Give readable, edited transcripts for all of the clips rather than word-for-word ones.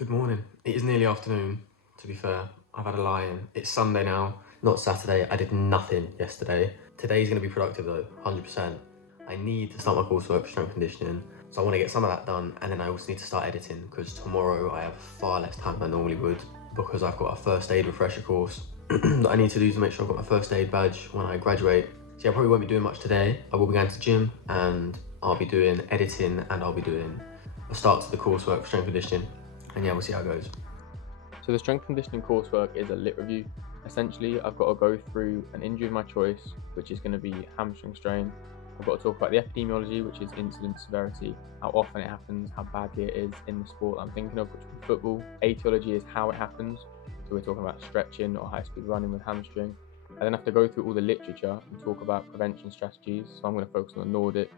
Good morning. It is nearly afternoon, to be fair. I've had a lie-in. It's Sunday now, not Saturday. I did nothing yesterday. Today's gonna be productive though, 100%. I need to start my coursework for strength conditioning, so I wanna get some of that done, and then I also need to start editing, because tomorrow I have far less time than I normally would, because I've got a first aid refresher course that I need to do to make sure I've got my first aid badge when I graduate. So yeah, I probably won't be doing much today. I will be going to the gym, and I'll be doing editing, and I'll be doing a start to the coursework for strength conditioning. And yeah, we'll see how it goes. So the strength conditioning coursework is a lit review. Essentially, I've got to go through an injury of my choice, which is going to be hamstring strain. I've got to talk about the epidemiology, which is incidence severity, how often it happens, how badly it is in the sport I'm thinking of, which is football. Etiology is how it happens. So we're talking about stretching or high-speed running with hamstring. I then have to go through all the literature and talk about prevention strategies. So I'm going to focus on the Nordic,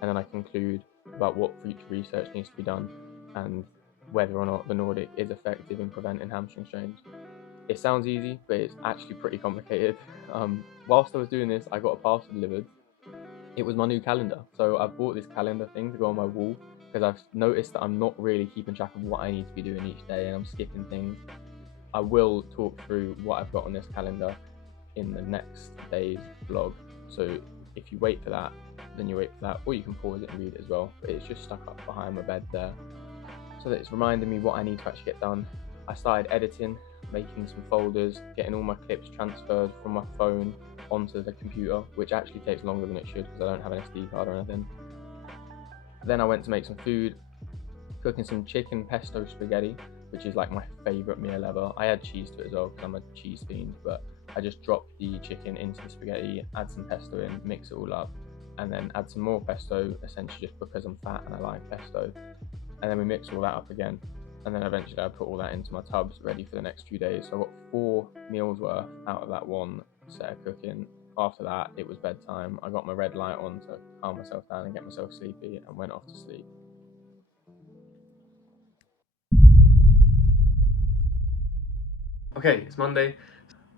and then I conclude about what future research needs to be done and whether or not the Nordic is effective in preventing hamstring strains. It sounds easy, but it's actually pretty complicated. Whilst I was doing this, I got a parcel delivered. It was my new calendar. So I bought this calendar thing to go on my wall because I've noticed that I'm not really keeping track of what I need to be doing each day and I'm skipping things. I will talk through what I've got on this calendar in the next day's vlog. So if you wait for that, then you wait for that, or you can pause it and read it as well. But it's just stuck up behind my bed there, so that it's reminding me what I need to actually get done. I started editing, making some folders, getting all my clips transferred from my phone onto the computer, which actually takes longer than it should because I don't have an SD card or anything. Then I went to make some food, cooking some chicken pesto spaghetti, which is like my favourite meal ever. I add cheese to it as well because I'm a cheese fiend, but I just drop the chicken into the spaghetti, add some pesto in, mix it all up, and then add some more pesto, essentially just because I'm fat and I like pesto. And then we mix all that up again, and then eventually I put all that into my tubs ready for the next few days. So I got 4 meals worth out of that one set of cooking. After that, it was bedtime. I got my red light on to calm myself down and get myself sleepy, and went off to sleep. Okay, it's Monday.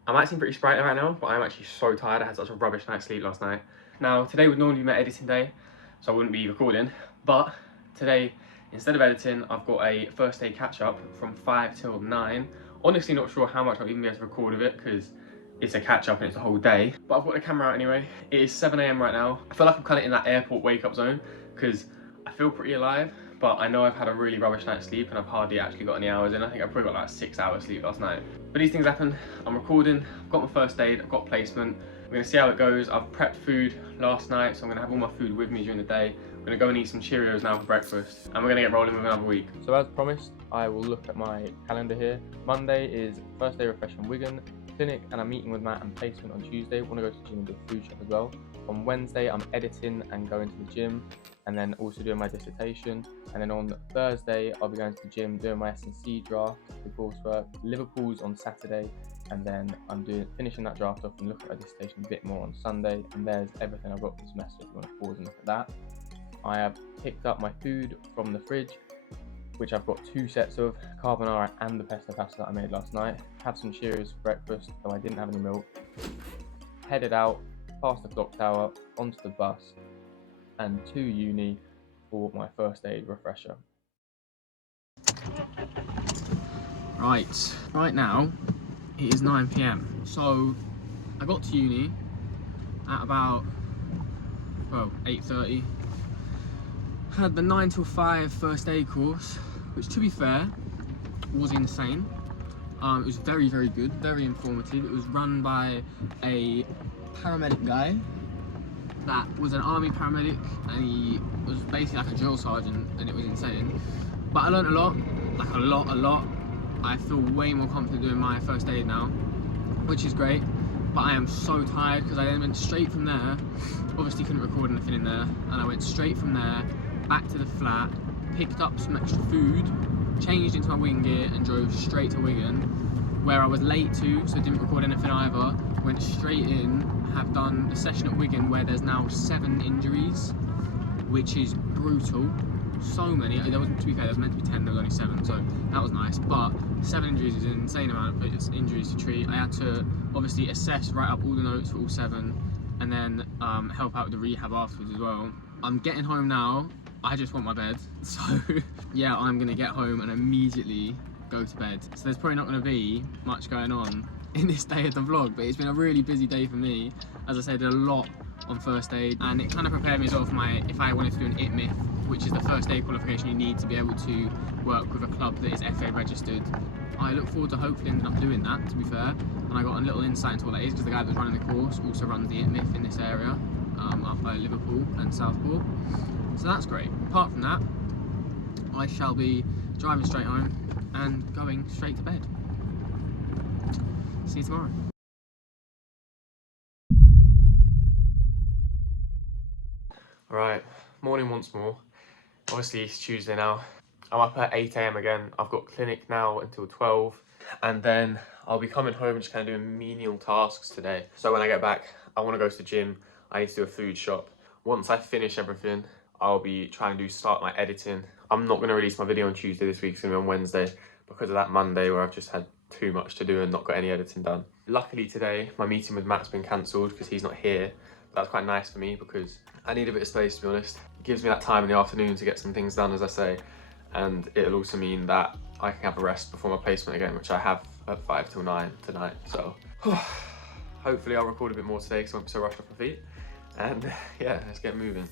I'm acting pretty sprightly right now, but I'm actually so tired. I had such a rubbish night's sleep last night. Now, today would normally be my editing day, so I wouldn't be recording, but today, instead of editing, I've got a first aid catch-up from 5 till 9. Honestly, not sure how much I'll even be able to record of it, because it's a catch-up and it's a whole day. But I've got the camera out anyway. It is 7 AM right now. I feel like I'm kind of in that airport wake-up zone, because I feel pretty alive, but I know I've had a really rubbish night's sleep and I've hardly actually got any hours in. I think I've probably got like 6 hours sleep last night. But these things happen. I'm recording, I've got my first aid, I've got placement. We're gonna see how it goes. I've prepped food last night, so I'm gonna have all my food with me during the day. We're gonna go and eat some Cheerios now for breakfast, and we're gonna get rolling with another week. So as promised, I will look at my calendar here. Monday is first day refresh in Wigan, clinic, and I'm meeting with Matt and placement on Tuesday. Want to go to the gym and do a food shop as well. On Wednesday, I'm editing and going to the gym, and then also doing my dissertation. And then on Thursday, I'll be going to the gym, doing my S&C draft, the coursework. Liverpool's on Saturday, and then I'm finishing that draft off and looking at my dissertation a bit more on Sunday. And there's everything I've got for the semester if you want to pause and look at that. I have picked up my food from the fridge, which I've got 2 sets of, carbonara and the pesto pasta that I made last night. Had some Cheerios for breakfast, though I didn't have any milk. Headed out, past the clock tower, onto the bus, and to uni for my first aid refresher. Right now, it is 9 PM. So I got to uni at about, 8:30. Had the 9 till 5 first aid course, which to be fair, was insane. It was very, very good, very informative. It was run by a paramedic guy that was an army paramedic, and he was basically like a drill sergeant, and it was insane. But I learned a lot, like a lot. I feel way more confident doing my first aid now, which is great. But I am so tired because I then went straight from there, obviously couldn't record anything in there, and I went straight from there back to the flat, picked up some extra food, changed into my Wigan gear and drove straight to Wigan, where I was late to, so didn't record anything either. Went straight in, have done the session at Wigan where there's now 7 injuries, which is brutal. So many. There wasn't, to be fair, there was meant to be 10, there was only 7, so that was nice. But 7 injuries is an insane amount of injuries to treat. I had to obviously assess, write up all the notes for all 7, and then help out with the rehab afterwards as well. I'm getting home now, I just want my bed. So yeah, I'm gonna get home and immediately go to bed. So there's probably not gonna be much going on in this day of the vlog, but it's been a really busy day for me. As I said, did a lot on first aid, and it kind of prepared me as well for if I wanted to do an ITMIF, which is the first aid qualification you need to be able to work with a club that is FA registered. I look forward to hopefully ending up doing that, to be fair, and I got a little insight into what that is because the guy that was running the course also runs the ITMIF in this area, up by Liverpool and Southport. So that's great. Apart from that, I shall be driving straight home and going straight to bed. See you tomorrow. Right, morning once more. Obviously it's Tuesday now. I'm up at 8 AM again. I've got clinic now until 12, and then I'll be coming home and just kind of doing menial tasks today. So when I get back, I want to go to the gym. I need to do a food shop. Once I finish everything, I'll be trying to start my editing. I'm not going to release my video on Tuesday this week, it's going to be on Wednesday because of that Monday where I've just had too much to do and not got any editing done. Luckily today, my meeting with Matt's been cancelled because he's not here. That's quite nice for me because I need a bit of space, to be honest. It gives me that time in the afternoon to get some things done, as I say, and it'll also mean that I can have a rest before my placement again, which I have at 5 till 9 tonight. So hopefully I'll record a bit more today because I won't be so rushed off my feet. And yeah, let's get moving.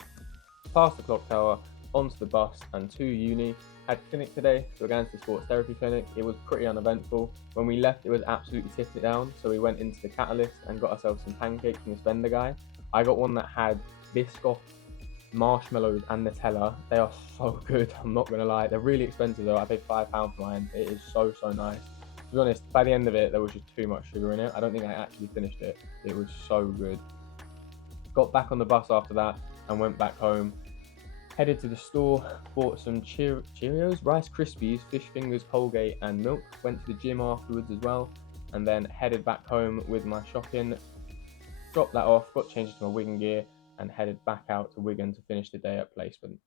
Past the clock tower, onto the bus and to uni. Had clinic today, so we're going to the sports therapy clinic. It was pretty uneventful. When we left, it was absolutely tipping it down, so we went into the Catalyst and got ourselves some pancakes from this vendor guy. I got one that had Biscoff, marshmallows and Nutella. They are so good, I'm not gonna lie. They're really expensive though. I paid £5 for mine. It is so nice. To be honest, by the end of it, there was just too much sugar in it. I don't think I actually finished it. It was so good. Got back on the bus after that and went back home. Headed to the store, bought some Cheerios, Rice Krispies, fish fingers, Colgate and milk. Went to the gym afterwards as well, and then headed back home with my shopping. Dropped that off, got changed to my Wigan gear and headed back out to Wigan to finish the day at placement.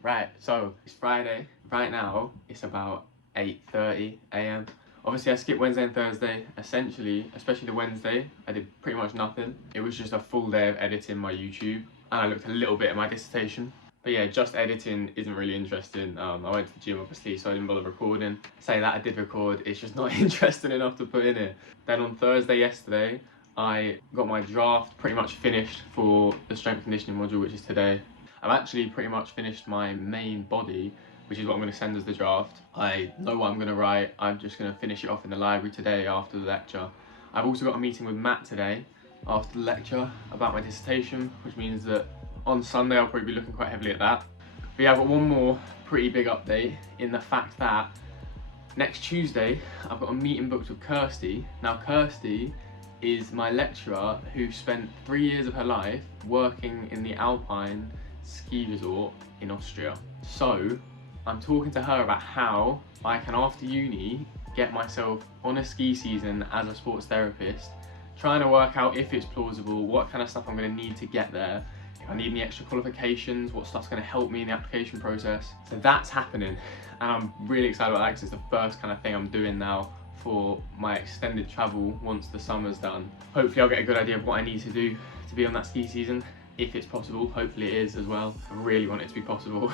Right, so it's Friday. Right now, it's about 8:30 AM. Obviously, I skipped Wednesday and Thursday. Essentially, especially the Wednesday, I did pretty much nothing. It was just a full day of editing my YouTube, and I looked a little bit at my dissertation. But yeah, just editing isn't really interesting. I went to the gym, obviously, so I didn't bother recording. Say that I did record, it's just not interesting enough to put in it. Then on Thursday yesterday, I got my draft pretty much finished for the strength conditioning module, which is today. I've actually pretty much finished my main body, which is what I'm going to send as the draft. I know what I'm going to write. I'm just going to finish it off in the library today after the lecture. I've also got a meeting with Matt today after the lecture about my dissertation, which means that on Sunday I'll probably be looking quite heavily at that. But yeah, I've got one more pretty big update in the fact that next Tuesday I've got a meeting booked with Kirsty. Now Kirsty is my lecturer who spent 3 years of her life working in the Alpine ski resort in Austria. So I'm talking to her about how I can, after uni, get myself on a ski season as a sports therapist, trying to work out if it's plausible, what kind of stuff I'm going to need to get there, if I need any extra qualifications, what stuff's going to help me in the application process. So that's happening, and I'm really excited about that because it's the first kind of thing I'm doing now for my extended travel once the summer's done. Hopefully I'll get a good idea of what I need to do to be on that ski season, if it's possible. Hopefully it is as well. I really want it to be possible.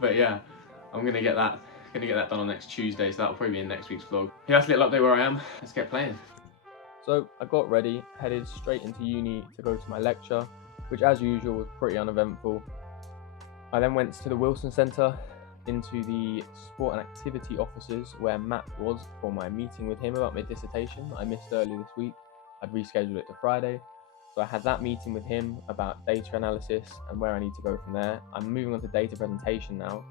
But yeah, I'm gonna get that done on next Tuesday, so that'll probably be in next week's vlog. Yeah, that's a little update where I am. Let's get playing. So I got ready, headed straight into uni to go to my lecture, which as usual was pretty uneventful. I then went to the Wilson Centre, into the sport and activity offices where Matt was for my meeting with him about my dissertation that I missed earlier this week. I'd rescheduled it to Friday. So I had that meeting with him about data analysis and where I need to go from there. I'm moving on to data presentation now.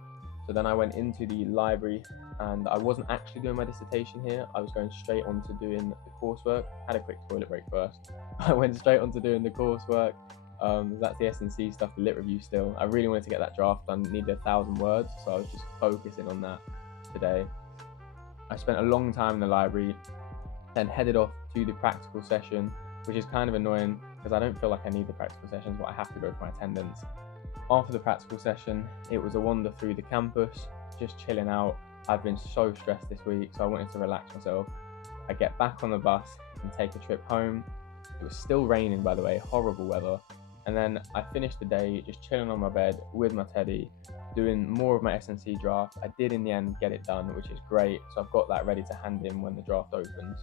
So then I went into the library and I wasn't actually doing my dissertation here. I was going straight on to doing the coursework. Had a quick toilet break first. I went straight on to doing the coursework. That's the S&C stuff, the lit review still. I really wanted to get that draft done, needed 1,000 words. So I was just focusing on that today. I spent a long time in the library, then headed off to the practical session, which is kind of annoying because I don't feel like I need the practical sessions, but I have to go for my attendance. After the practical session, it was a wander through the campus, just chilling out. I've been so stressed this week, so I wanted to relax myself. I get back on the bus and take a trip home. It was still raining, by the way, horrible weather. And then I finished the day just chilling on my bed with my teddy, doing more of my SNC draft. I did in the end get it done, which is great. So I've got that ready to hand in when the draft opens.